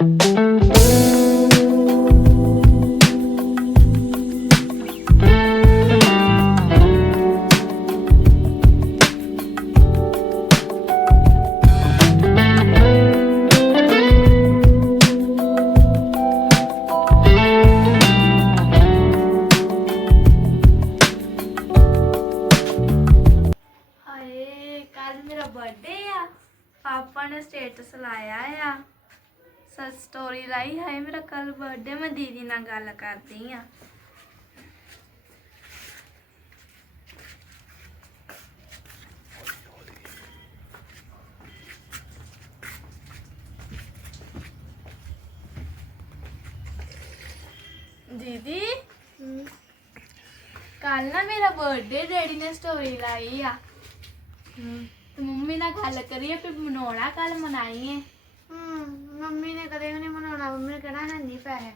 ਹਾਏ ਕਰਦੀ ਆ। ਦੀਦੀ ਕੱਲ ਨਾ ਮੇਰਾ ਬਰਥਡੇ ਡੈਡੀ ਨੇ ਸਟੋਰੀ ਲਾਈ ਆ। ਤੇ ਮੰਮੀ ਨਾਲ ਗੱਲ ਕਰੀਏ ਫਿਰ ਮਨਾਉਣਾ ਕੱਲ ਮਨਾਈਏ। ਹਮ ਮੰਮੀ ਨੇ ਕਦੇ ਵੀ ਨਹੀਂ ਮਨਾਉਣਾ ਮੰਮੀ ਨੇ ਕਹਿਣਾ ਹੈ ਨਹੀਂ ਪੈਸੇ।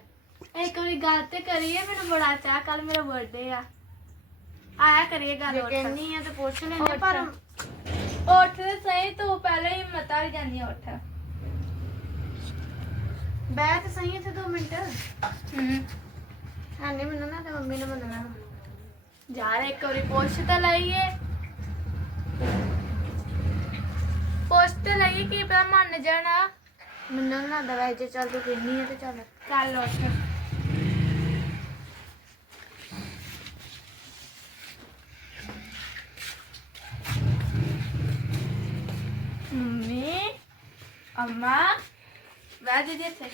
ਇੱਕ ਵਾਰੀ ਗੱਲ ਤੇ ਕਰੀਏ ਮੈਨੂੰ ਬੜਾ ਚਾਹ ਕੱਲ ਮੇਰਾ ਬਰਥਡੇ ਆ। ਆਇਆ ਕਰੀਏ ਗੱਲ ਜੇ ਉੱਠ ਕਹਿੰਨੀ ਆ ਤੇ ਪੁੱਛ ਲੈਂਦੇ। ਪਰ ਉੱਠ ਤੇ ਸਹੀ ਤੂੰ ਪਹਿਲਾਂ ਹੀ ਮਤਾ ਜਾਂਦੀ ਆ ਉੱਠ। ਬਹਿ ਤੇ ਸਹੀ ਇੱਥੇ 2 ਮਿੰਟ। ਹੂੰ। ਹੈ ਨਹੀਂ ਮੰਨਣਾ ਤੇ ਮੰਮੀ ਨੇ ਮੰਨਣਾ। ਯਾਰ ਇੱਕ ਵਾਰੀ ਪੁੱਛ ਤਾਂ ਲਈਏ। ਪੁੱਛ ਤਾਂ ਲਈਏ ਕੀ ਪਤਾ ਮੰਨ ਜਾਣਾ। ਮੈਨੂੰ ਨਾ ਦਵਾਈ ਜੇ ਚੱਲ ਤੂੰ ਕਹਿੰਨੀ ਆ ਤੇ ਚੱਲ। ਚੱਲ ਉੱਠ ਮੰਮੀ ਅੰਮਾ ਬੈਠ ਜੀ ਇੱਥੇ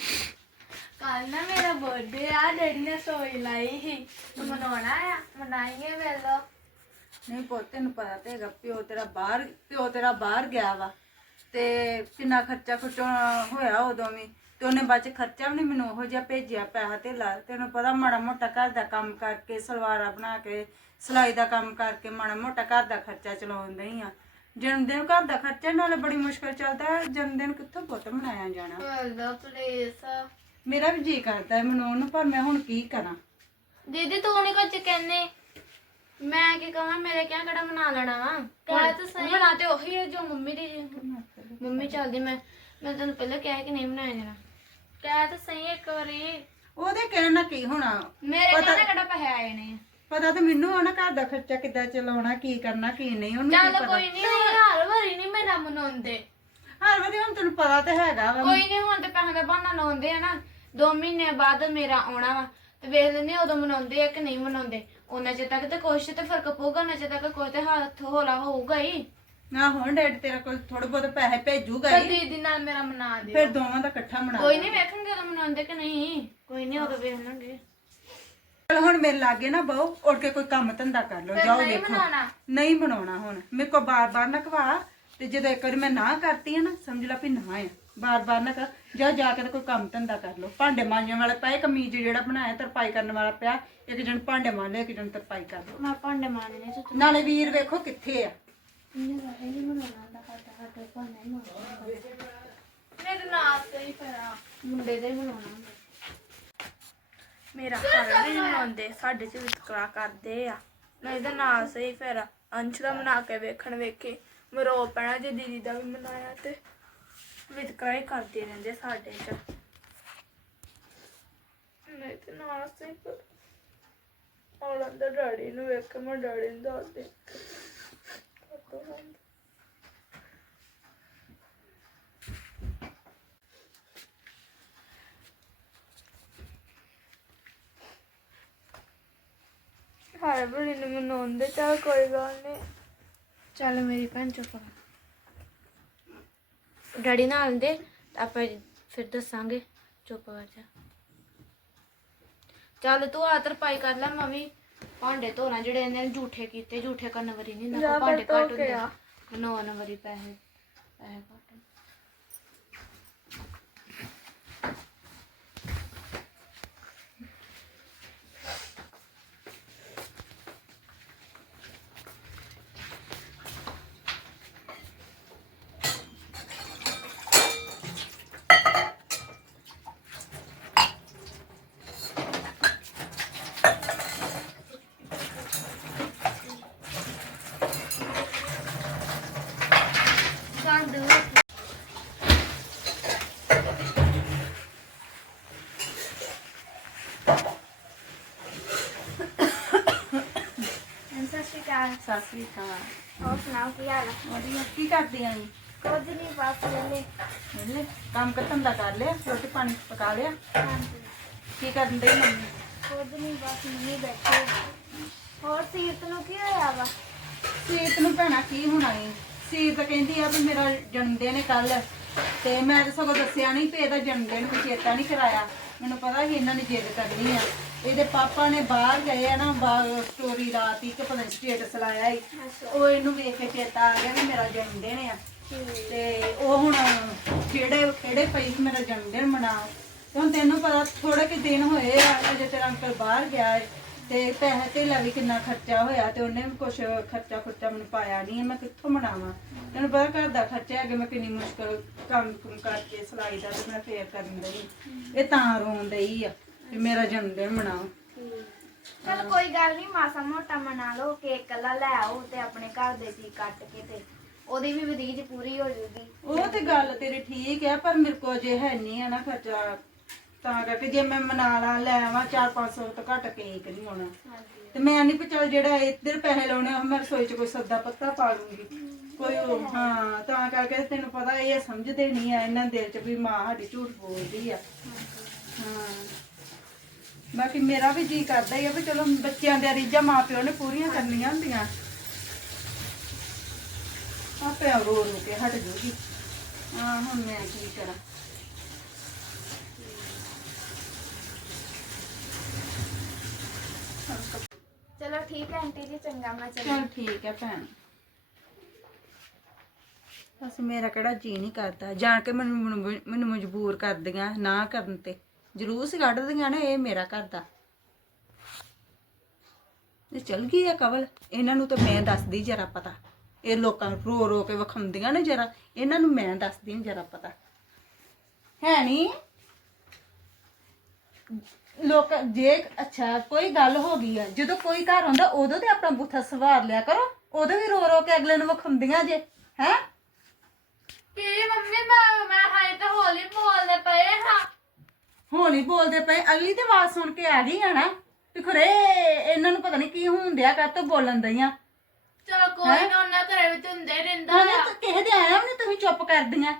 ਕੱਲ ਨਾ ਮੇਰਾ ਬਰਥਡੇ ਆ, ਡੈਡੀ ਨੇ ਸੋਈ ਲਾਈ ਸੀ। ਤੂੰ ਮਨਾਉਣਾ ਆ? ਮਨਾਈਏ ਵੇਲੋ ਨਹੀਂ ਪੁੱਤ, ਤੈਨੂੰ ਪਤਾ ਤੇ ਹੈਗਾ, ਪਿਓ ਤੇਰਾ ਬਾਹਰ, ਪਿਓ ਤੇਰਾ ਬਾਹਰ ਗਿਆ ਵਾ। ਤੇ ਕਿੰਨਾ ਖਰਚਾ ਖਰਚਾ ਹੋਇਆ ਉਦੋਂ ਵੀ। ਤੇ ਉਹਨੇ ਬਾਅਦ ਚ ਖਰਚਾ ਵੀ ਨਹੀਂ ਮੈਨੂੰ ਉਹੋ ਜਿਹਾ ਭੇਜਿਆ, ਪੈਸਾ ਤੇ ਲਾ ਤੈਨੂੰ ਪਤਾ ਮਾੜਾ ਮੋਟਾ ਘਰ ਦਾ ਕੰਮ ਕਰਕੇ, ਸਲਵਾਰਾਂ ਬਣਾ ਕੇ, ਸਿਲਾਈ ਦਾ ਕੰਮ ਕਰਕੇ ਮਾੜਾ ਮੋਟਾ ਘਰ ਦਾ ਖਰਚਾ ਚਲਾਉਂਦੇ ਹੀ ਆ। ਜਨਮ ਦਿਨ ਘਰ ਦਾ ਖਰਚਾ ਨਾਲੇ ਬੜੀ ਮੁਸ਼ਕਲ ਚੱਲਦਾ ਹੈ। ਜਨਮ ਦਿਨ ਕਿੱਥੋਂ ਪੁੱਤ ਮਨਾਇਆ ਜਾਣਾ? ਮੇਰਾ ਵੀ ਜੀ ਕਰਦਾ ਹੈ ਮਨਾਉਣ ਨੂੰ ਪਰ ਮੈਂ ਹੁਣ ਕੀ ਕਰਾਂ? ਦੀਦੀ ਤੂੰ ਨਹੀਂ ਕੁਝ ਕਹਿੰਨੇ ਮੈਂ ਕੀ ਕਹਾਂ ਮੇਰੇ ਕਿਆ ਕਿਹੜਾ ਮਨਾ ਲੈਣਾ ਵਾ? ਕਹਿ ਤਾਂ ਸਹੀ। ਮਨਾ ਤੇ ਉਹੀ ਹੈ ਜੋ ਮੰਮੀ ਦੀ ਮੰਮੀ ਚੱਲਦੀ ਮੈਂ ਮੈਂ ਤੈਨੂੰ ਪਹਿਲਾਂ ਕਿਹਾ ਕਿ ਨਹੀਂ ਬਣਾਇਆ ਜਾਣਾ। ਕਹਿ ਤਾਂ ਸਹੀ ਇੱਕ ਵਾਰੀ। ਉਹਦੇ ਕਹਿਣ ਨਾਲ ਕੀ ਹੋਣਾ? ਮੇਰੇ ਕਹਿੰਦੇ ਕਿਹੜਾ ਪੈਸੇ ਆਏ ਨੇ? ਪਤਾ ਤਾਂ ਮੈਨੂੰ ਆ ਨਾ ਘਰ ਦਾ ਖਰਚਾ ਕਿੱਦਾਂ ਚਲਾਉਣਾ ਕੀ ਕਰਨਾ ਕੀ ਨਹੀਂ ਉਹਨੂੰ ਕੀ ਚੱਲ ਪਤਾ। ਕੋਈ ਨਹੀਂ ਹਰ ਵਾਰੀ ਨਹੀਂ ਮੇਰਾ ਮਨਾਉਂਦੇ ਹਰ ਵਾਰੀ ਹੁਣ ਤੈਨੂੰ ਪਤਾ ਤੇ ਹੈਗਾ ਵਾ। ਕੋਈ ਨਹੀਂ ਹੁਣ ਤੇ ਪੈਸੇ ਦਾ ਬਹਾਨਾ ਲਾਉਂਦੇ ਆ ਨਾ। 2 ਮਹੀਨੇ ਬਾਅਦ ਮੇਰਾ ਆਉਣਾ ਵਾ ਤੇ ਵੇਖ ਆ ਉਦੋਂ ਮਨਾਉਂਦੇ ਆ ਕਿ ਨਹੀਂ ਮਨਾਉਂਦੇ। ਉਹਨਾਂ ਚਿਰ ਤੱਕ ਤੇ ਕੁਛ ਤੇ ਫ਼ਰਕ ਪਊਗਾ ਉਹਨਾਂ ਚਿਰ ਤੱਕ ਕੋਈ ਤੇ ਹੱਥ ਹੌਲਾ ਹੋਊਗਾ ਹੀ। ਨਾ ਹੁਣ ਡੈਡ ਤੇਰਾ ਕੋਈ ਥੋੜੇ ਬਹੁਤ ਪੈਸੇ ਭੇਜੂਗਾ ਤੇ ਹੀ। ਦੀਦੀ ਨਾਲ ਮੇਰਾ ਮਨਾ ਦਿਓ। ਫਿਰ ਦੋਵਾਂ ਦਾ ਇਕੱਠਾ ਮਨਾ ਕੋਈ ਨਹੀਂ ਵੇਖਣਗੇ ਉਦੋਂ ਮਨਾਉਂਦੇ ਕਿ ਨਹੀਂ। ਕੋਈ ਨਹੀਂ ਉਦੋਂ ਵੇਖ ਲਾਂਗੇ। ਚਲ ਹੁਣ ਮੇਰੇ ਲਾਗੇ ਨਾ ਬਹੁ ਉੱਠ ਕੇ ਕੋਈ ਕੰਮ ਧੰਦਾ ਕਰ ਲਓ ਜਾਓ ਨਹੀਂ ਵੇਖੋ। ਬਣਾਉਣਾ। ਨਹੀਂ ਬਣਾਉਣਾ ਹੁਣ ਮੇਰੇ ਕੋ ਬਾਰ-ਬਾਰ ਨਾ ਕਵਾ ਤੇ ਜਦੋਂ ਇੱਕ ਵਾਰੀ ਮੈਂ ਨਾ ਕਰਤੀ ਹੈ ਨਾ ਸਮਝ ਲੈ ਵੀ ਨਾ ਹੈ ਬਾਰ-ਬਾਰ ਨਾ ਕਰ ਜਾ ਜਾ ਕੇ ਤੇ ਕੋਈ ਕੰਮ ਧੰਦਾ ਕਰ ਲਓ। ਭਾਂਡੇ ਮਾਂਜਣ ਵਾਲੇ ਪਏ ਕਮੀਜ਼ ਜਿਹੜਾ ਬਣਾਇਆ ਤਰਪਾਈ ਕਰਨ ਵਾਲਾ ਪਿਆ ਇੱਕ ਜਣ ਭਾਂਡੇ ਮਾਂਜ ਲਿਆ ਇੱਕ ਜਣ ਤਰਪਾਈ ਕਰ ਲਓ। ਮੈਂ ਭਾਂਡੇ ਮਾਂਜਣੇ ਤੇ ਨਾਲੇ ਵੀਰ ਵੇਖੋ ਕਿੱਥੇ ਆ। ਮੇਰੇ ਨਾਲ ਤੇ ਹੀ ਫੇਰਾ ਮੁੰਡੇ ਦੇ ਬਣਾਉਣਾ ਹੁੰਦਾ। ਮੇਰਾ ਘਰ ਨਹੀਂ ਮਨਾਉਂਦੇ ਸਾਡੇ ਚ ਵਿਤਕਰਾ ਕਰਦੇ ਆ। ਨਾ ਇਹਦਾ ਨਾਲ ਸਹੀ ਫੇਰਾ ਅੰਸ਼ ਦਾ ਮਨਾ ਕੇ ਵੇਖਣ ਵੇਖੇ ਮਰੋ ਪੈਣਾ ਜੇ ਦੀਦੀ ਦਾ ਵੀ ਮਨਾਇਆ ਤੇ ਵਿਤਕਰਾ ਹੀ ਕਰਦੇ ਰਹਿੰਦੇ ਸਾਡੇ ਚ। ਨਹੀਂ ਤੇ ਨਾਲ ਸਹੀ ਪਰ ਔਲਾਂ ਡੈਡੀ ਨੂੰ ਵੇਖ ਕੇ ਮੈਂ ਡੈਡੀ ਨੂੰ ਦੱਸਦੇ। ਹਾਏ ਬੜੀ ਨੂੰ ਮਨਾਉਂਦੇ ਚੱਲ ਕੋਈ ਗੱਲ ਨਹੀਂ ਚੱਲ ਮੇਰੀ ਭੈਣ ਚੁੱਪ ਕਰ। ਡੈਡੀ ਨਾਲ ਆਉਂਦੇ ਤਾਂ ਆਪਾਂ ਫਿਰ ਦੱਸਾਂਗੇ। ਚੁੱਪ ਕਰ ਜਾ। ਚੱਲ ਤੂੰ ਆ ਤਰਪਾਈ ਕਰ ਲੈ ਮੈਂ ਵੀ ਭਾਂਡੇ ਧੋਣਾ ਜਿਹੜੇ ਇਹਨੇ ਝੂਠੇ ਕੀਤੇ ਝੂਠੇ ਕਰਨ ਵਰੀ ਨਹੀਂ ਨਾ ਭਾਂਡੇ ਘੱਟ ਹੁੰਦੇ ਨੌ ਨੰਬਰੀ ਪੈਸੇ ਪੈਸੇ ਅਕਾਲ ਸਤਿ ਸ੍ਰੀ ਅਕਾਲ। ਹੋਰ ਸੁਣਾਓ ਕੀ ਹਾਲ ਆ? ਵਧੀਆ ਕੀ ਕਰਦੀ ਆਂ ਕੁਝ ਨਹੀਂ ਬਸ ਵੇਲੇ ਵੇਲੇ ਕੰਮ ਕਰ ਧੰਦਾ ਕਰ ਲਿਆ ਰੋਟੀ ਪਾਣੀ ਪਕਾ ਲਿਆ? ਹਾਂਜੀ। ਕੀ ਕਰਨ ਦੇ ਮੰਮੀ? ਕੁਝ ਨਹੀਂ ਬਸ ਮੰਮੀ ਬੈਠੇ ਹੋਰ ਸੀਰਤ ਨੂੰ ਕੀ ਹੋਇਆ ਵਾ? ਸੀਰਤ ਨੂੰ ਭੈਣਾ ਕੀ ਹੋਣਾ ਏ? ਸੀਰਤ ਕਹਿੰਦੀ ਆ ਵੀ ਮੇਰਾ ਜਨਮ ਦਿਨ ਹੈ ਕੱਲ ਤੇ ਮੈਂ ਤਾਂ ਸਗੋਂ ਦੱਸਿਆ ਨਹੀਂ ਵੀ ਇਹਦਾ ਜਨਮ ਦਿਨ ਕੋਈ ਚੇਤਾ ਨਹੀਂ ਕਰਾਇਆ। ਮੈਨੂੰ ਪਤਾ ਸੀ ਇਹਨਾਂ ਨੇ ਜਿੱਦ ਕਰਨੀ ਆ। ਇਹਦੇ ਪਾਪਾ ਨੇ ਬਾਹਰ ਗਏ ਆ ਨਾ ਬਾਹਰ ਸਟੋਰੀ ਰਾਤ ਹੀ ਕਿ ਪਤਾ ਨਹੀਂ ਸਟੇਟਸ ਲਾਇਆ ਈ ਉਹ ਇਹਨੂੰ ਵੇਖ ਕੇ ਚੇਤਾ ਆ ਗਿਆ ਵੀ ਮੇਰਾ ਜਨਮ ਦਿਨ ਆ ਤੇ ਉਹ ਹੁਣ ਖੇੜੇ ਖੇੜੇ ਪਈ ਮੇਰਾ ਜਨਮ ਦਿਨ ਮਨਾ ਤੇ ਹੁਣ ਤੈਨੂੰ ਪਤਾ ਥੋੜੇ ਕਿ ਦਿਨ ਹੋਏ ਆ ਅਜੇ ਤੇਰਾ ਅੰਕਲ ਬਾਹਰ ਗਿਆ ਏ। ਤੇ ਪੈਸੇ ਧੇਲਾ ਵੀ ਕਿੰਨਾ ਖਰਚਾ ਹੋਇਆ ਤੇ ਉਹਨੇ ਵੀ ਕੁਝ ਖਰਚਾ ਖੁਰਚਾ ਮੈਨੂੰ ਪਾਇਆ ਨਹੀਂ ਮੈਂ ਕਿੱਥੋਂ ਮਨਾਵਾਂ? ਤੈਨੂੰ ਪਤਾ ਘਰ ਦਾ ਖਰਚਾ ਹੈਗਾ ਮੈਂ ਕਿੰਨੀ ਮੁਸ਼ਕਲ ਕੰਮ ਕੁਮ ਕਰਕੇ ਸਿਲਾਈ ਦਾ ਤੇ ਮੈਂ ਫੇਰ ਕਰਨ ਦਈ ਇਹ ਤਾਂ ਰੋਣ ਦਈ ਆ। ਵੀ ਮੇਰਾ ਜਨਮ ਦਿਨ ਮਨਾਓ। ਚਲ ਕੋਈ ਗੱਲ ਨਹੀਂ ਮਾਸਾ ਮੋਟਾ ਮਨਾ ਲਓ ਕੇਕ ਕੱਲਾ ਲੈ ਆਓ ਤੇ ਆਪਣੇ ਘਰ ਦੇ ਜੀ ਕੱਟ ਕੇ ਤੇ ਉਹਦੀ ਵੀ ਵਧੀਜ ਪੂਰੀ ਹੋ ਜਾਊਗੀ ਉਹ ਤੇ ਗੱਲ ਤੇਰੀ ਠੀਕ ਹੈ ਪਰ ਮੇਰੇ ਕੋਲ ਜੇ ਹੈ ਨਹੀਂ ਆ ਨਾ ਖਰਚਾ ਤਾਂ ਕਰਕੇ ਜੇ ਮੈਂ ਮਨਾ ਲਾ ਲੈ ਆਵਾਂ 4-500 ਤੋਂ ਘੱਟ ਕੇਕ ਨਹੀਂ ਹੋਣਾ। ਹਾਂਜੀ। ਤੇ ਮੈਂ ਨਹੀਂ ਚਲ ਜਿਹੜਾ ਇੱਧਰ ਪੈਸੇ ਲਾਉਣੇ ਆ ਮੈਂ ਰਸੋਈ 'ਚ ਕੋਈ ਸੱਦਾ ਪੱਤਾ ਪਾ ਲੂੰਗੀ। ਕੋਈ ਉਹ- ਹਾਂ ਤਾਂ ਕਰਕੇ ਤੈਨੂੰ ਪਤਾ ਇਹ ਸਮਝਦੇ ਨਹੀਂ ਆ ਇਹਨਾਂ ਦਿਲ 'ਚ ਵੀ ਮਾਂ ਸਾਡੀ ਝੂਠ ਬੋਲਦੀ ਆ। ਹਾਂ। ਬਾਕੀ ਮੇਰਾ ਵੀ ਜੀ ਕਰਦਾ ਹੀ ਆ ਵੀ ਚਲੋ ਬੱਚਿਆਂ ਦੀਆਂ ਰੀਝਾਂ ਮਾਂ ਪਿਓ ਨੇ ਪੂਰੀਆਂ ਕਰਨੀਆਂ ਹੁੰਦੀਆਂ। ਆਪੇ ਰੋ ਰੋ ਕੇ ਹਟ ਜੂਗੀ। ਹਾਂ ਹੁਣ ਮੈਂ ਕੀ ਕਰਾਂ? ਚਲੋ ਠੀਕ ਹੈ ਆਂਟੀ ਜੀ ਚੰਗਾ ਮੈਂ ਚੱਲ। ਚਲ ਠੀਕ ਹੈ ਭੈਣ। ਬਸ ਮੇਰਾ ਕਿਹੜਾ ਜੀ ਨਹੀਂ ਕਰਦਾ। ਜਾਣ ਕੇ ਮੈਨੂੰ- ਮੈਨੂੰ ਮਜਬੂਰ ਕਰਦੀਆਂ ਨਾ ਕਰਨ ਤੇ। ਜਲੂਸ ਕੱਢਦੀਆਂ ਨੇ ਇਹ ਮੇਰਾ ਘਰ ਦਾ। ਇਹ ਚਲ ਗਈ ਆ ਕਵਲ। ਇਹਨਾਂ ਨੂੰ ਤਾਂ ਮੈਂ ਦੱਸਦੀ ਜਰਾ ਪਤਾ। ਇਹ ਲੋਕਾਂ ਨੂੰ ਰੋ ਰੋ ਕੇ ਵਿਖਾਉਂਦੀਆਂ ਨੇ ਜਰਾ। ਇਹਨਾਂ ਨੂੰ ਮੈਂ ਦੱਸਦੀ ਨੀ ਜਰਾ ਪਤਾ। ਹੈ ਨਹੀਂ ਲੋਕ ਜੇ, ਅੱਛਾ, ਕੋਈ ਗੱਲ ਹੋ ਗਈ ਆ। ਜਦੋਂ ਕੋਈ ਘਰ ਆਉਂਦਾ, ਉਦੋਂ ਤੇ ਆਪਣਾ ਬੁੱਥਾ ਸਵਾਰ ਲਿਆ ਕਰੋ। ਉਦੋਂ ਵੀ ਰੋ ਰੋ ਕੇ ਅਗਲੇ ਨੂੰ ਵਿਖਾਉਂਦੀਆਂ ਜੇ। ਹੈ? ਕੀ ਮੰਮੀ, ਮੈਂ ਮੈਂ ਹਾਏ ਤਾਂ ਹੌਲੀ ਬੋਲਦੇ ਪਏ ਹਾਂ। ਹੌਲੀ ਬੋਲਦੇ ਪਏ ਅਗਲੀ ਤੇ ਆਵਾਜ਼ ਸੁਣ ਕੇ ਆ ਗਈ ਆ ਨਾ ਵੀ ਖਰੇ ਇਹਨਾਂ ਨੂੰ ਪਤਾ ਨਹੀਂ ਕੀ ਹੁੰਦਿਆ ਕਰ ਤੋਂ ਬੋਲਣ ਦਈਆਂ ਚਲੋ ਕੋਈ ਨਾ ਉਹਨਾਂ ਘਰੇ ਵਿੱਚ ਹੁੰਦੇ ਹੀ ਰਹਿੰਦਾ ਉਹਨੇ ਤਾਂ ਕਿਸੇ ਦੇ ਆਇਆ ਨਹੀਂ ਤੁਸੀਂ ਚੁੱਪ ਕਰਦੀਆਂ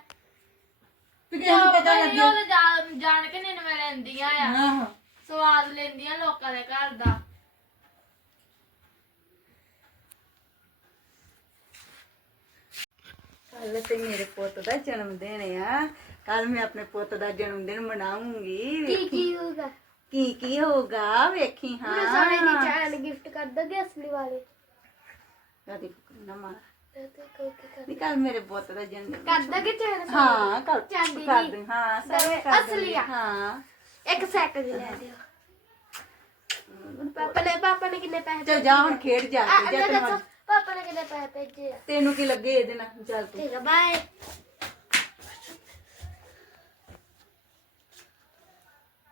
ਵੀ ਕਿਸੇ ਨੂੰ ਪਤਾ ਲੱਗੇ ਉਹ ਜਾਣ ਜਾਣ ਕੇ ਨਿਨਵੇ ਲੈਂਦੀਆਂ ਆ। ਆਹੋ। ਸਵਾਦ ਲੈਂਦੀਆਂ ਲੋਕਾਂ ਦੇ ਘਰ ਦਾ। ਕੱਲ ਤੇ ਮੇਰੇ ਪੁੱਤ ਦਾ ਜਨਮ ਦਿਨ ਆ। ਕੱਲ ਮੈਂ ਆਪਣੇ ਪੁੱਤ ਦਾ ਜਨਮ ਦਿਨ ਮਨਾਉਂਗੀ। ਕੀ ਕੀ ਹੋਊਗਾ? ਕੀ ਕੀ ਹੋਗਾ ਵੇਖੀ ਮੇਰੇ ਸਾਰੇ ਦੀ ਹਾਂ ਚਾਹਨ ਗਿਫਟ ਕਰ ਦੋਗੇ ਅਸਲੀ ਵਾਲੇ? ਕਦੀ ਨਾ ਮਾਰ। ਨਹੀਂ ਕੱਲ ਮੇਰੇ ਪੁੱਤ ਦਾ ਜਨਮ ਦਿਨ। ਕਰ ਦੋਗੇ ਚਾਹਨ ਹਾਂ ਕਰ ਚਾਂਦੀ ਕਰ ਦੀ। ਹਾਂ ਸਾਰੇ ਕਰ ਅਸਲੀ। ਹਾਂ। ਇੱਕ ਸੈਕਿੰਡ ਲੈ ਦਿਓ। ਪਾਪਾ ਨੇ ਪਾਪਾ ਨੇ ਕਿੰਨੇ ਪੈਸੇ ਚੱਲ ਜਾ ਹੁਣ ਖੇਡ ਜਾ ਜਾ ਤੈਨੂੰ ਪਾਪਾ ਨੇ ਕਿੰਨੇ ਪੈਸੇ ਭੇਜੇ ਆ? ਤੈਨੂੰ ਕੀ ਲੱਗੇ ਇਹਦੇ ਨਾਲ? ਚੱਲ ਤੂੰ। ਠੀਕ ਹੈ ਬਾਏ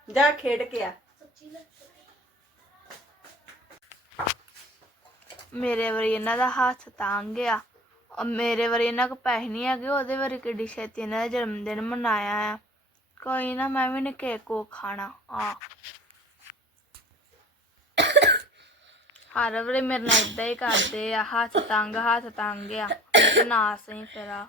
ਜਾ ਖੇਡ ਕੇ ਆ। ਮੇਰੇ ਵਾਰੀ ਇਹਨਾਂ ਦਾ ਹੱਥ ਤੰਗ ਆ। ਔਰ ਮੇਰੇ ਵਾਰੀ ਇਹਨਾਂ ਕੋ ਪੈਸੇ ਨਹੀਂ ਹੈਗੇ ਉਹਦੇ ਵਾਰੀ ਕਿੱਡੀ ਛੇਤੀ ਇਹਨਾਂ ਦਾ ਜਨਮ ਦਿਨ ਮਨਾਇਆ ਆ। ਕੋਈ ਨਾ ਮੈਂ ਵੀ ਨੀ ਕੇਕ ਕੋ ਖਾਣਾ। ਆ। ਹਰ ਵਾਰੀ ਮੇਰੇ ਨਾਲ ਇਦਾਂ ਹੀ ਕਰਦੇ ਆ ਹੱਥ ਤੰਗ ਹੱਥ ਤੰਗ ਆ। ਨਾ ਸਹੀ ਫਿਰ ਆ।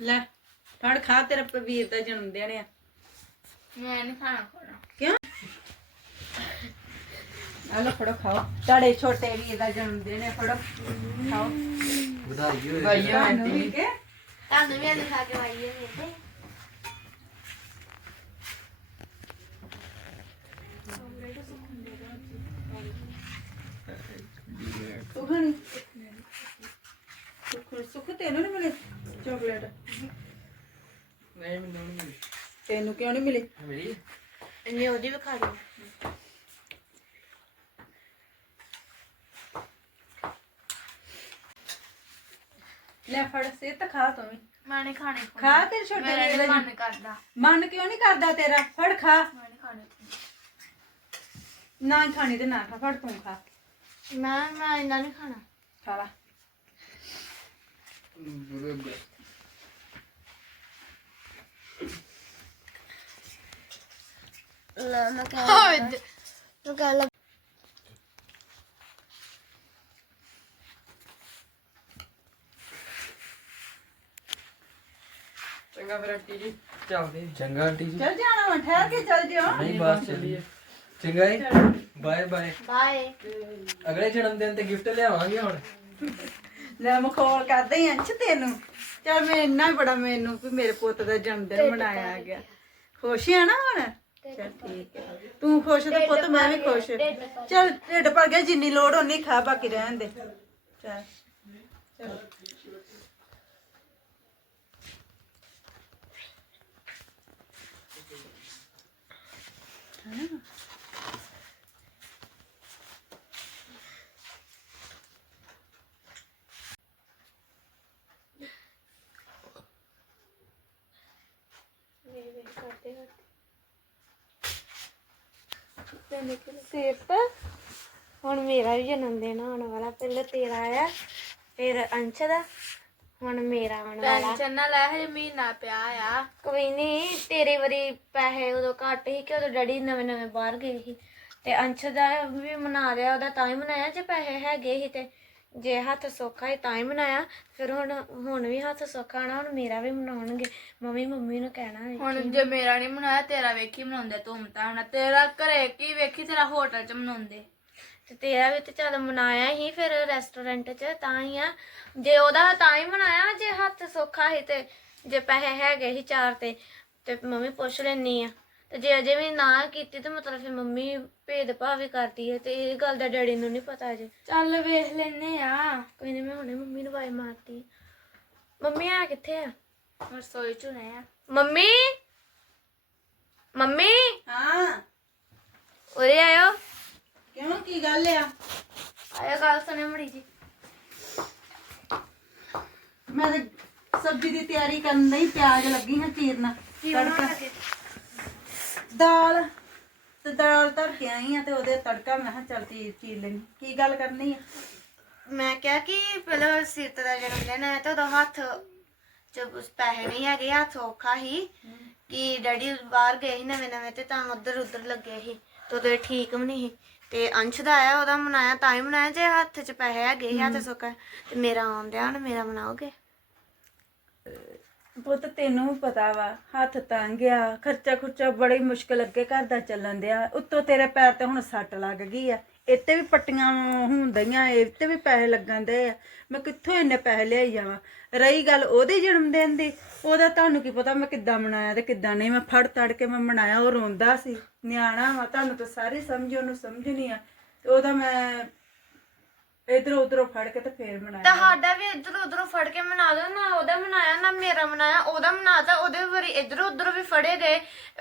ਲੈ ਫੜ ਖਾ ਤੇਰਾ ਵੀਰ ਦਾ ਜਨਮ ਦਿਨ ਆ। ਮੈਂ ਨਹੀਂ ਖਾਣਾ ਖਾਣਾ ਕਿਉਂ ਆ ਲੋ ਫੜੋ ਖਾਓ। ਤੁਹਾਡੇ ਛੋਟੇ ਵੀਰ ਦਾ ਜਨਮ ਦਿਨ ਹੈ ਫੜੋ। ਖਾਓ। ਵਧਾਈ ਹੋਵੇ ਭਾਈਆ ਆਂਟੀ ਕੇ ਤੁਹਾਨੂੰ ਵੀ ਦਿਖਾ ਕੇ ਵਾਈਏ ਮੇਰੇ ਤੂੰ ਖਾਣੀ ਸੁਖ ਸੁਖ ਤੈਨੂੰ ਨਹੀਂ ਮਿਲੇ ਚਾਕਲੇਟ? ਨਹੀਂ ਮੈਨੂੰ ਨਹੀਂ ਮਿਲੀ। ਤੈਨੂੰ ਕਿਉਂ ਨਹੀਂ ਮਿਲੇ? ਮਿਲੀ। ਇੰਨੀ ਉਹਦੀ ਵੀ ਖਾ ਲਓ ਲੈ ਫੜ ਸਿੱਤ ਖਾ ਤੂੰ ਵੀ। ਮੈਂ ਨਹੀਂ ਖਾਣੀ ਖਾ ਤੇਰੇ ਛੋਟੇ ਮੇਰਾ ਵੀਰ ਨੀ ਦਾ ਮਨ ਕਰਦਾ। ਮਨ ਕਿਉਂ ਨਹੀਂ ਕਰਦਾ ਤੇਰਾ? ਫੜ ਖਾ। ਮੈਂ ਨਹੀਂ ਖਾਣੀ ਨਾ ਹੀ ਖਾਣੀ ਤੇ ਨਾ ਖਾ ਫੜ ਤੂੰ ਖਾ ਮੈਂ ਮੈਂ ਇੰਨਾ ਨਹੀਂ ਖਾਣਾ। ਖਾ ਲਾ। ਲੈ ਮੈਂ ਕਹਿ ਮੈਂ ਕਹਿ ਚੰਗਾ ਫਿਰ ਆਂਟੀ ਜੀ ਚੱਲਦੇ ਚੰਗਾ ਆਂਟੀ ਜੀ। ਚੱਲ ਜਾਣਾ ਵਾ ਠਹਿਰ ਕੇ ਚੱਲ ਜਿਓ। ਨਹੀਂ ਬਸ ਚੱਲੀਏ। ਚੰਗਾ ਜੀ ਬਾਏ ਬਾਏ। ਬਾਏ। ਅਗਲੇ ਜਨਮ ਦਿਨ ਤੇ ਗਿਫਟ ਲਿਆਵਾਂਗੇ ਹੁਣ। ਲੈ ਮਖੌਲ ਕਰਦੇ ਹੀ ਅੰਚ ਤੈਨੂੰ। ਚੱਲ ਮੈਂ ਇੰਨਾ ਹੀ ਬੜਾ ਮੈਨੂੰ ਵੀ ਮੇਰੇ ਪੁੱਤ ਦਾ ਜਨਮ ਦਿਨ ਮਨਾਇਆ ਗਿਆ। ਖੁਸ਼ ਆ ਨਾ ਹੁਣ? ਚੱਲ ਠੀਕ ਹੈ ਤੂੰ ਖੁਸ਼ ਤੇ ਪੁੱਤ ਮੈਂ ਵੀ ਖੁਸ਼। ਚੱਲ ਢਿੱਡ ਭਰ ਗਿਆ ਜਿੰਨੀ ਲੋੜ ਓਨੀ ਖਾ ਬਾਕੀ ਰਹਿਣ ਦੇ। ਚੱਲ। ਚੱਲ। ਸਿਰਤ ਹੁਣ ਮੇਰਾ ਵੀ ਜਨਮ ਦਿਨ ਆਉਣ ਵਾਲਾ। ਪਹਿਲਾਂ ਤੇਰਾ ਆਇਆ ਫਿਰ ਅੰਸ਼ ਦਾ। ਹੁਣ ਮੇਰਾ ਆਉਣ ਵਾਲਾ। ਟੈਨਸ਼ਨ ਨਾ ਲੈ ਹਜੇ ਮਹੀਨਾ ਪਿਆ ਆ। ਕੋਈ ਨਹੀਂ ਤੇਰੇ ਵਾਰੀ ਪੈਸੇ ਉਦੋਂ ਘੱਟ ਸੀ ਕਿ ਉਦੋਂ ਡੈਡੀ ਨਵੇਂ ਨਵੇਂ ਬਾਹਰ ਗਏ ਸੀ। ਤੇ ਅੰਸ਼ ਦਾ ਵੀ ਮਨਾ ਲਿਆ ਉਹਦਾ ਤਾਂ ਹੀ ਮਨਾਇਆ ਜੇ ਪੈਸੇ ਹੈਗੇ ਸੀ ਤੇ। ਜੇ ਹੱਥ ਸੌਖਾ ਹੀ ਤਾਂ ਹੀ ਮਨਾਇਆ। ਫਿਰ ਹੁਣ ਹੁਣ ਵੀ ਹੱਥ ਸੌਖਾ ਨਾ ਹੁਣ ਮੇਰਾ ਵੀ ਮਨਾਉਣਗੇ। ਮੰਮੀ ਮੰਮੀ ਨੂੰ ਕਹਿਣਾ ਵੀ ਹੁਣ ਜੇ ਮੇਰਾ ਨਹੀਂ ਮਨਾਇਆ ਤੇਰਾ ਵੇਖੀ ਮਨਾਉਂਦੇ ਧੂਮ ਧਾਮ ਨਾਲ ਤੇਰਾ ਘਰੇ ਕੀ ਵੇਖੀ ਤੇਰਾ ਹੋਟਲ ਚ ਮਨਾਉਂਦੇ। ਤੇ ਤੇਰਾ ਵੀ ਤੇ ਚੱਲ ਮਨਾਇਆ ਹੀ ਫਿਰ ਰੈਸਟੋਰੈਂਟ 'ਚ ਤਾਂ ਹੀ ਆ। ਜੇ ਉਹਦਾ ਤਾਂ ਹੀ ਮਨਾਇਆ ਜੇ ਹੱਥ ਸੌਖਾ ਸੀ ਤੇ ਜੇ ਪੈਸੇ ਹੈਗੇ ਸੀ ਚਾਰ ਤੇ ਤੇ ਮੰਮੀ ਪੁੱਛ ਲੈਣੀ ਆ। ਤੇ ਜੇ ਅਜੇ ਵੀ ਨਾ ਕੀਤੀ ਤੇ ਮਤਲਬ ਫਿਰ ਮੰਮੀ ਭੇਦਭਾਵ ਵੀ ਕਰਦੀ ਹੈ ਤੇ ਇਹ ਗੱਲ ਦਾ ਡੈਡੀ ਨੂੰ ਨਹੀਂ ਪਤਾ ਅਜੇ। ਚੱਲ ਵੇਖ ਲੈਨੇ ਆ। ਕੋਈ ਨਹੀਂ ਮੈਂ ਹੁਣੇ ਮੰਮੀ ਨੂੰ ਵਾਈ ਮਾਰਤੀ ਮੰਮੀ ਆ ਕਿੱਥੇ ਆ? ਰਸੋਈ ਚ ਨੇ ਆ। ਮੰਮੀ? ਮੰਮੀ? ਹਾਂ। ਉਰੇ ਆਇਓ। ਕਿਉਂ? ਕੀ ਗੱਲ ਆ? ਆਇਆ ਗੱਲ ਸੁਣੇ ਮੜੀ ਜੀ। ਮੈਂ ਤੇ ਸਬਜ਼ੀ ਦੀ ਤਿਆਰੀ ਕਰਨ ਲਈ ਪਿਆਜ਼ ਲੱਗੀ ਹਾਂ ਚੀਰਨਾ ਤੜਕਾ। ਦਾਲ। ਤੇ ਦਾਲ ਧਰ ਕੇ ਆਈ ਆ ਤੇ ਉਹਦੇ ਤੜਕਾ ਮੈਂ ਕਿਹਾ ਚੱਲ ਚੀਰ ਚੀਰ ਲੈਣੀ ਕੀ ਗੱਲ ਕਰਨੀ ਆ? ਮੈਂ ਕਿਹਾ ਕਿ ਪਹਿਲਾਂ ਸੀਰਤ ਦਾ ਜਨਮ ਦਿਨ ਹੈ ਤਾਂ ਉਹਦਾ ਹੱਥ ਚ ਪੈਸੇ ਨਹੀਂ ਹੈਗੇ ਹੱਥ ਔਖਾ ਹੀ। ਕਿ ਡੈਡੀ ਬਾਹਰ ਗਏ ਸੀ ਨਵੇਂ ਨਵੇਂ ਤੇ ਤਾਂ ਉਧਰ ਉਧਰ ਲੱਗੇ ਸੀ ਤੇ ਉਹਦੇ ਠੀਕ ਵੀ ਨਹੀਂ ਸੀ। ਤੇ ਅੰਸ਼ ਦਾ ਆਇਆ ਉਹਦਾ ਮਨਾਇਆ ਤਾਂ ਹੀ ਮਨਾਇਆ ਜੇ ਹੱਥ ਚ ਪੈਸੇ ਹੈਗੇ ਸੀ, ਹੱਥ ਸੁੱਕਾ ਤੇ ਮੇਰਾ ਆਉਂਦਿਆ ਹੁਣ ਮੇਰਾ ਮਨਾਓਗੇ? ਪੁੱਤ ਤੈਨੂੰ ਵੀ ਪਤਾ ਵਾ ਹੱਥ ਤੰਗ ਆ ਖਰਚਾ ਖੁਰਚਾ ਬੜੀ ਮੁਸ਼ਕਲ ਅੱਗੇ ਘਰ ਦਾ ਚੱਲਣ ਦਿਆ ਉੱਤੋਂ ਤੇਰੇ ਪੈਰ ਤੇ ਹੁਣ ਸੱਟ ਲੱਗ ਗਈ ਆ। ਇੱਥੇ ਵੀ ਪੱਟੀਆਂ ਹੁੰਦੀਆਂ ਇੱਥੇ ਵੀ ਪੈਸੇ ਲੱਗਣ ਦੇ ਆ। ਮੈਂ ਕਿੱਥੋਂ ਇੰਨੇ ਪੈਸੇ ਲਿਆਈ ਜਾਵਾਂ? ਰਹੀ ਗੱਲ ਉਹਦੇ ਜਨਮ ਦਿਨ ਦੀ, ਉਹਦਾ ਤੁਹਾਨੂੰ ਕੀ ਪਤਾ ਮੈਂ ਕਿੱਦਾਂ ਮਨਾਇਆ ਤੇ ਕਿੱਦਾਂ ਨਹੀਂ। ਮੈਂ ਫੜ ਤੜ ਕੇ ਮੈਂ ਮਨਾਇਆ, ਉਹ ਰੋਂਦਾ ਸੀ। ਨਿਆਣਾ ਵਾ, ਤੁਹਾਨੂੰ ਤਾਂ ਸਾਰੀ ਸਮਝ, ਉਹਨੂੰ ਸਮਝ ਨਹੀਂ ਆ। ਉਹਦਾ ਮੈਂ ਇਧਰੋਂ ਉਧਰੋਂ ਫੜ ਕੇ ਤੇ ਫੇਰ ਮਨਾਇਆ ਤੁਹਾਡਾ ਵੀ ਇੱਧਰ ਉਧਰੋਂ ਫੜ ਕੇ ਮਨਾ ਦੋ ਨਾ ਉਹਦਾ ਮਨਾਇਆ ਨਾ ਮੇਰਾ ਮਨਾਇਆ ਉਹਦਾ ਮਨਾਤਾ ਉਹਦੇ ਵਾਰੀ ਇੱਧਰ ਉਧਰੋਂ ਵੀ ਫੜੇ ਗਏ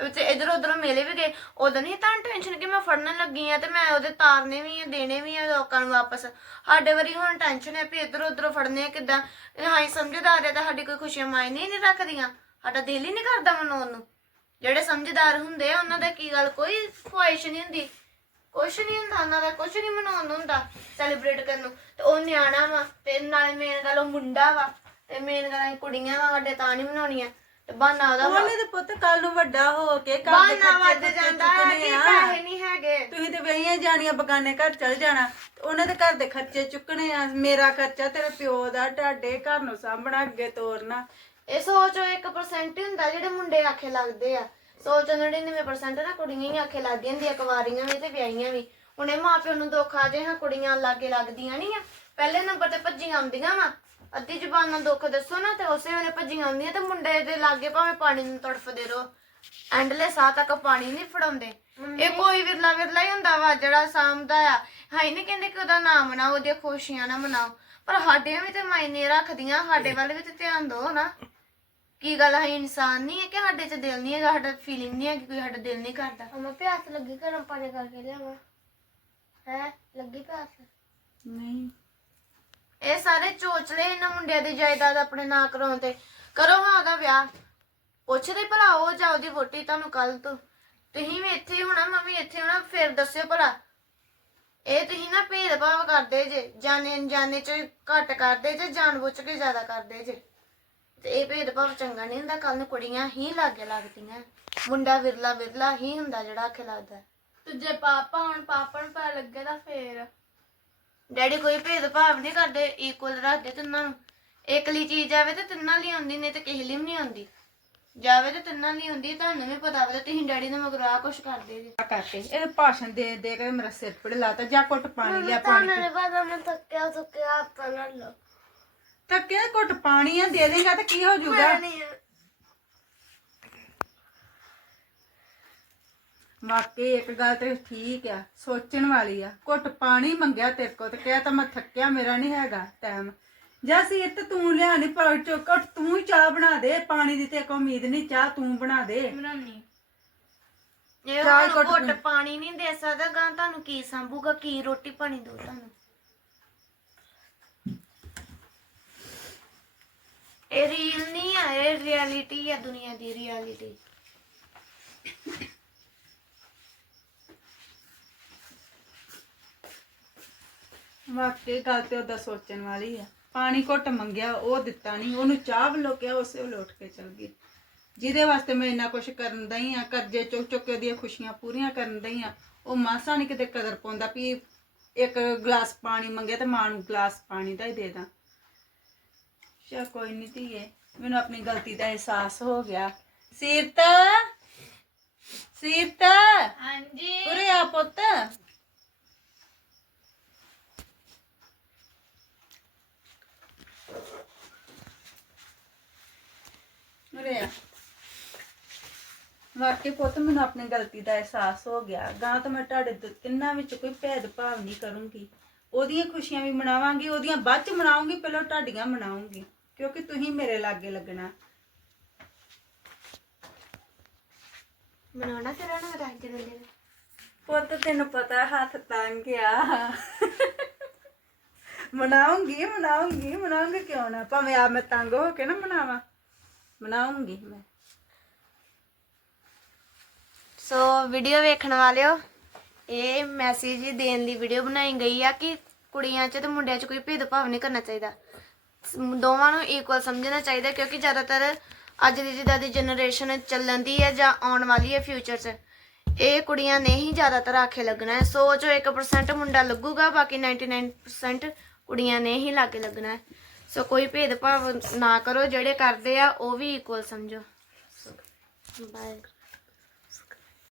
ਤੇ ਇੱਧਰ ਉਧਰੋਂ ਮੇਲੇ ਵੀ ਗਏ। ਉਦੋਂ ਨਹੀਂ ਤਾਂ ਟੈਨਸ਼ਨ ਕਿ ਮੈਂ ਫੜਨ ਲੱਗੀ ਆ ਤੇ ਮੈਂ ਉਹਦੇ ਤਾਰਨੇ ਵੀ ਆ ਦੇਣੇ ਵੀ ਆ ਲੋਕਾਂ ਨੂੰ ਵਾਪਸ। ਸਾਡੇ ਵਾਰੀ ਹੁਣ ਟੈਨਸ਼ਨ ਹੈ ਵੀ ਇੱਧਰ ਉਧਰੋਂ ਫੜਨੇ ਆ ਕਿਦਾਂ। ਹਾਂ ਸਮਝਦਾਰ ਹੈ ਤਾਂ ਸਾਡੀ ਕੋਈ ਖੁਸ਼ੀਆਂ ਮਾਇਨੇ ਨਹੀਂ ਰੱਖਦੀਆਂ। ਸਾਡਾ ਦਿਲ ਹੀ ਨਹੀਂ ਕਰਦਾ ਮਨਾਉਣ ਨੂੰ। ਜਿਹੜੇ ਸਮਝਦਾਰ ਹੁੰਦੇ ਆ ਉਹਨਾਂ ਦਾ ਕੀ ਗੱਲ ਕੋਈ ਖੁਆਇਸ਼ ਨਹੀਂ ਹੁੰਦੀ। ਕੁਛ ਨਹੀਂ ਹੁੰਦਾ ਉਹਨਾਂ ਦਾ ਕੁਛ ਨਹੀਂ ਮਨਾਉਣ ਨੂੰ ਹੁੰਦਾ ਸੈਲੀਬ੍ਰੇਟ ਕਰਨ ਨੂੰ। ਤੇ ਉਹ ਨਿਆਣਾ ਵਾ ਤੇ ਨਾਲੇ ਮੇਨ ਗੱਲ ਉਹ ਮੁੰਡਾ ਵਾ ਤੇ ਮੇਨ ਗੱਲ ਅਸੀਂ ਕੁੜੀਆਂ ਵਾ ਸਾਡੇ ਤਾਂ ਨਹੀਂ ਮਨਾਉਣੀਆਂ। ਤੇ ਬਹਾਨਾ ਉਹਦਾ ਵਾ। ਉਹਨੇ ਤੇ ਪੁੱਤ ਕੱਲ ਨੂੰ ਵੱਡਾ ਹੋ ਕੇ ਘਰ ਦੇ ਬਹਾਨਾ ਵੱਧ ਖਰਚੇ ਜਾਂਦਾ ਹੈ ਚੁੱਕਣੇ ਕਿ ਆ। ਪੈਸੇ ਨਹੀਂ ਹੈਗੇ। ਤੁਸੀਂ ਤੇ ਵਈਆਂ ਜਾਣੀਆਂ ਬਗਾਨੇ ਘਰ ਚਲ ਜਾਣਾ। ਤੇ ਉਹਨੇ ਤੇ ਘਰ ਦੇ ਖਰਚੇ ਚੁੱਕਣੇ ਆ। ਮੇਰਾ ਖਰਚਾ ਤੇਰੇ ਪਿਓ ਦਾ ਤੁਹਾਡੇ ਘਰ ਨੂੰ ਸਾਂਭਣਾ ਅੱਗੇ ਤੋਰਨਾ। ਇਹ ਸੋਚੋ 1% ਹੀ ਹੁੰਦਾ ਜਿਹੜੇ ਮੁੰਡੇ ਆਖੇ ਲੱਗਦੇ ਆ। ਸੋਚੋ 99% ਨਾ ਕੁੜੀਆਂ ਹੀ ਆਖੇ ਲੱਗਦੀਆਂ ਹੁੰਦੀਆਂ ਕੁਵਾਰੀਆਂ ਵੀ ਤੇ ਵਿਆਹੀਆਂ ਵੀ। ਹੁਣ ਮਾਪਿਆਂ ਨੂੰ ਦੁੱਖ ਆ ਜੇ ਹਾਂ ਕੁੜੀਆਂ ਲਾਗੇ ਲੱਗਦੀਆਂ ਨਹੀਂ ਆ। ਪਹਿਲੇ ਨੰਬਰ ਤੇ ਭੱਜੀਆਂ ਆਉਂਦੀਆਂ ਵਾ। ਅੱਧੀ ਜ਼ੁਬਾਨ ਨਾਲ ਦੁੱਖ ਦੱਸੋ ਨਾ ਤੇ ਉਸੇ ਵੇਲੇ ਭੱਜੀਆਂ ਆਉਂਦੀਆਂ ਤੇ ਮੁੰਡੇ ਦੇ ਲਾਗੇ ਭਾਵੇਂ ਪਾਣੀ ਨੂੰ ਤੜਫਦੇ ਰਹੋ। ਐਂਡਲੇ ਸਾਹ ਤੱਕ ਪਾਣੀ ਨਹੀਂ ਫੜਾਉਂਦੇ। ਇਹ ਕੋਈ ਵਿਰਲਾ ਵਿਰਲਾ ਹੀ ਹੁੰਦਾ ਵਾ ਜਿਹੜਾ ਸਾਂਭਦਾ ਆ। ਹਾਈ ਨਹੀਂ ਕਹਿੰਦੇ ਕਿ ਉਹਦਾ ਨਾਮ ਮਨਾਓ ਉਹਦੀਆਂ ਖੁਸ਼ੀਆਂ ਨਾ ਮਨਾਓ। ਪਰ ਸਾਡੇ ਵੀ ਤੇ ਮਾਇਨੇ ਰੱਖਦੀਆਂ ਸਾਡੇ ਵੱਲ ਵੀ ਤੇ ਧਿਆਨ ਦਿਓ ਨਾ। ਕੀ ਗੱਲ ਹੈ ਇਨਸਾਨ ਨਹੀਂ ਹੈ ਕਿ ਸਾਡੇ 'ਚ ਦਿਲ ਨਹੀਂ ਹੈਗਾ ਸਾਡਾ ਫੀਲਿੰਗ ਨਹੀਂ ਹੈ ਕਿ ਕੋਈ ਸਾਡਾ ਦਿਲ ਨਹੀਂ ਕਰਦਾ। ਅਮਾ ਪਿਆਸ ਲੱਗੀ ਗਰਮ ਪਾਣੀ ਕਰਕੇ ਲਿਆਵਾ। ਹੈ? ਲੱਗੀ ਪਿਆਸ? ਨਹੀਂ। ਇਹ ਸਾਰੇ ਚੋਚਲੇ ਇਹਨਾਂ ਮੁੰਡਿਆਂ ਦੀ ਜਾਇਦਾਦ ਆਪਣੇ ਨਾਂ ਕਰਾਉਣ ਤੇ। ਕਰੋ ਹਾਂ ਉਹਦਾ ਵਿਆਹ। ਪੁੱਛਦੇ ਭਲਾ ਉਹ ਜਾਂ ਉਹਦੀ ਵੋਟੀ ਤੁਹਾਨੂੰ ਕੱਲ ਤੋਂ। ਤੁਸੀਂ ਵੀ ਇੱਥੇ ਹੀ ਹੋਣਾ ਮੈਂ ਵੀ ਇੱਥੇ ਹੋਣਾ ਫਿਰ ਦੱਸਿਓ ਭਲਾ। ਇਹ ਤੁਸੀਂ ਨਾ ਭੇਦਭਾਵ ਕਰਦੇ ਜੇ ਜਾਣੇ ਅਣਜਾਣੇ ਚ ਘੱਟ ਕਰਦੇ ਜੇ ਜਾਣਬੁੱਝ ਕੇ ਜ਼ਿਆਦਾ ਕਰਦੇ ਜੇ। ਤੇ ਇਹ ਭੇਦਭਾਵ ਚੰਗਾ ਨਹੀਂ ਹੁੰਦਾ ਕੱਲ ਨੂੰ ਕੁੜੀਆਂ ਹੀ ਲਾਗੇ ਲੱਗਦੀਆਂ। ਮੁੰਡਾ ਵਿਰਲਾ ਵਿਰਲਾ ਹੀ ਹੁੰਦਾ ਜਿਹੜਾ ਆਖੇ ਲੱਗਦਾ। ਤੇ ਜੇ ਪਾਪਾ ਹੁਣ ਪਾਪਾ ਨੂੰ ਪਤਾ ਲੱਗੇ ਤਾਂ ਫੇਰ। ਡੈਡੀ ਕੋਈ ਭੇਦਭਾਵ ਨਹੀਂ ਕਰਦੇ ਇਕੁਅਲ ਰੱਖਦੇ ਤਿੰਨਾਂ ਨੂੰ। ਇਕਲੀ ਚੀਜ਼ ਆਵੇ ਤੇ ਤਿੰਨਾਂ ਲਈ ਆਉਂਦੀ ਨਹੀਂ ਤੇ ਕਿਸੇ ਲਈ ਵੀ ਨਹੀਂ ਆਉਂਦੀ। ਜਾਵੇ ਤੇ ਤਿੰਨਾਂ ਲਈ ਆਉਂਦੀ ਤੁਹਾਨੂੰ ਵੀ ਪਤਾ ਵਾ ਤੇ ਤੁਸੀਂ ਡੈਡੀ ਨੂੰ ਮਗਰਾ ਕੁਛ ਕਰਦੇ ਜੀ। ਆ ਕਰਕੇ ਇਹ ਭਾਸ਼ਣ ਦੇ ਦੇ ਕੇ ਮੇਰਾ ਸਿਰ ਪੜ ਲਾਤਾ ਜਾ ਘੁੱਟ ਪਾਣੀ ਲਿਆ ਪਾਣੀ ਪੀ। ਪਤਾ ਮੈਂ ਥੱਕਿਆ ਥੱਕਿਆ ਆਪਾਂ ਲੈ ਲਓ ਤਾਂ ਕਿਹ ਘੁੱਟ ਪਾਣੀ ਆ ਦੇ ਦੇਗਾ ਤਾਂ ਕੀ ਹੋ ਜਾਊਗਾ? ਵਾਕਈ ਇੱਕ ਗੱਲ ਤੇ ਠੀਕ ਆ ਸੋਚਣ ਵਾਲੀ ਆ। ਘੁੱਟ ਪਾਣੀ ਮੰਗਿਆ ਤੇਰੇ ਕੋ ਤੇ ਕਿਹਾ ਤਾਂ ਮੈਂ ਥੱਕਿਆ ਮੇਰਾ ਨਹੀਂ ਹੈਗਾ ਟਾਈਮ ਜਾਂ ਸੀ ਤੇ ਤੂੰ ਲਿਆ ਨਹੀਂ ਪਾ ਚੁੱਕ ਘੁੱਟ ਤੂੰ ਹੀ ਚਾਹ ਬਣਾ ਦੇ ਪਾਣੀ ਦੀ ਤੇ ਕੋਈ ਉਮੀਦ ਨਹੀਂ ਚਾਹ ਤੂੰ ਬਣਾ ਦੇ। ਬਣਾਉਣੀ ਇਹ ਹੁਣ ਘੁੱਟ। ਪਾਣੀ ਨਹੀਂ ਦੇ ਸਕਦਾ ਗਾਂ ਤੁਹਾਨੂੰ ਕੀ ਸੰਭੂਗਾ ਕੀ ਰੋਟੀ ਪਾਣੀ ਦੋ ਤੁਹਾਨੂੰ। ਇਹ ਰੀਲ ਨਹੀਂ ਆ, ਇਹ ਰਿਐਲਿਟੀ ਆ, ਦੁਨੀਆ ਦੀ ਰਿਐਲਿਟੀ ਵਾਕਈ ਗੱਲ ਤੇ ਉਹਦਾ ਸੋਚਣ ਵਾਲੀ ਆ। ਪਾਣੀ ਘੁੱਟ ਮੰਗਿਆ, ਉਹ ਦਿੱਤਾ ਨਹੀਂ, ਉਹਨੂੰ ਚਾਹ ਵੱਲੋਂ ਕਿਹਾ, ਉਸੇ ਵੇਲੇ ਉੱਠ ਕੇ ਚਲ ਗਈ। ਜਿਹਦੇ ਵਾਸਤੇ ਮੈਂ ਇੰਨਾ ਕੁਝ ਕਰਨ ਦਈ ਆ, ਕਰਜ਼ੇ ਚੁੱਕ ਚੁੱਕ ਕੇ ਉਹਦੀਆਂ ਖੁਸ਼ੀਆਂ ਪੂਰੀਆਂ ਕਰਨ ਦਈ ਆ, ਉਹ ਮਾਸਾ ਨਹੀਂ ਕਿਤੇ ਕਦਰ ਪਾਉਂਦਾ ਵੀ ਇੱਕ ਗਲਾਸ ਪਾਣੀ ਮੰਗਿਆ ਤੇ ਮਾਂ ਨੂੰ ਗਲਾਸ ਪਾਣੀ ਦਾ ਹੀ ਦੇ ਦਾਂ। ਚਾ ਕੋਈ ਨਹੀਂ ਧੀਏ ਮੈਨੂੰ ਆਪਣੀ ਗਲਤੀ ਦਾ ਅਹਿਸਾਸ ਹੋ ਗਿਆ। ਸੀਰਤ? ਸੀਰਤ? ਹਾਂਜੀ। ਉਰੇ ਆ ਪੁੱਤ। ਉਰੇ ਆ। ਵਾਕਈ ਪੁੱਤ ਮੈਨੂੰ ਆਪਣੀ ਗਲਤੀ ਦਾ ਅਹਿਸਾਸ ਹੋ ਗਿਆ। ਗਾਂ ਤਾਂ ਮੈਂ ਤੁਹਾਡੇ ਦ- ਤਿੰਨਾਂ ਵਿੱਚ ਕੋਈ ਭੇਦਭਾਵ ਨਹੀਂ ਕਰੂੰਗੀ। ਉਹਦੀਆਂ ਖੁਸ਼ੀਆਂ ਵੀ ਮਨਾਵਾਂਗੀ ਉਹਦੀਆਂ ਬਾਅਦ ਚ ਮਨਾਉਂਗੀ ਪਹਿਲਾਂ ਤੁਹਾਡੀਆਂ ਮਨਾਉਂਗੀ। ਕਿਉਂਕਿ ਤੁਸੀਂ ਮੇਰੇ ਲਾਗੇ ਲੱਗਣਾ। ਮਨਾਉਣਾ ਫਿਰ ਉਹਨਾਂ ਰੱਖ ਦੇ ਦਿੰਦੇ ਨੇ। ਪੁੱਤ ਤੈਨੂੰ ਪਤਾ ਹੱਥ ਤੰਗ ਆ। ਮਨਾਉਂਗੀ ਮਨਾਉਂਗੀ ਮਨਾਉਂਗੀ ਕਿਉਂ ਨਾ? ਭਾਵੇਂ ਆ ਮੈਂ ਤੰਗ ਹੋ ਕੇ ਨਾ ਮਨਾਵਾਂ। ਮਨਾਉਂਗੀ ਮੈਂ। ਸੋ ਵੀਡੀਓ ਵੇਖਣ ਵਾਲਿਓ ਇਹ ਮੈਸੇਜ ਦੇਣ ਦੀ ਵੀਡੀਓ ਬਣਾਈ ਗਈ ਆ ਕਿ ਕੁੜੀਆਂ 'ਚ ਤੇ ਮੁੰਡਿਆਂ 'ਚ ਕੋਈ ਭੇਦਭਾਵ ਨਹੀਂ ਕਰਨਾ ਚਾਹੀਦਾ। ਦੋਵਾਂ ਨੂੰ ਇਕੁਅਲ ਸਮਝਣਾ ਚਾਹੀਦਾ ਕਿਉਂਕਿ ਜ਼ਿਆਦਾਤਰ ਅੱਜ ਦੀ ਜਿੱਦਾਂ ਦੀ ਜਨਰੇਸ਼ਨ ਚੱਲਣ ਦੀ ਹੈ ਜਾਂ ਆਉਣ ਵਾਲੀ ਹੈ ਫਿਊਚਰ 'ਚ, ਇਹ ਕੁੜੀਆਂ ਨੇ ਹੀ ਜ਼ਿਆਦਾਤਰ ਆਖੇ ਲੱਗਣਾ ਹੈ। 100 ਚੋਂ 1% ਮੁੰਡਾ ਲੱਗੂਗਾ, ਬਾਕੀ 99% ਕੁੜੀਆਂ ਨੇ ਹੀ ਲਾਗੇ ਲੱਗਣਾ ਹੈ। ਸੋ ਕੋਈ ਭੇਦਭਾਵ ਨਾ ਕਰੋ, ਜਿਹੜੇ ਕਰਦੇ ਆ, ਉਹ ਵੀ ਇਕੁਅਲ ਸਮਝੋ। ਬਾਏ।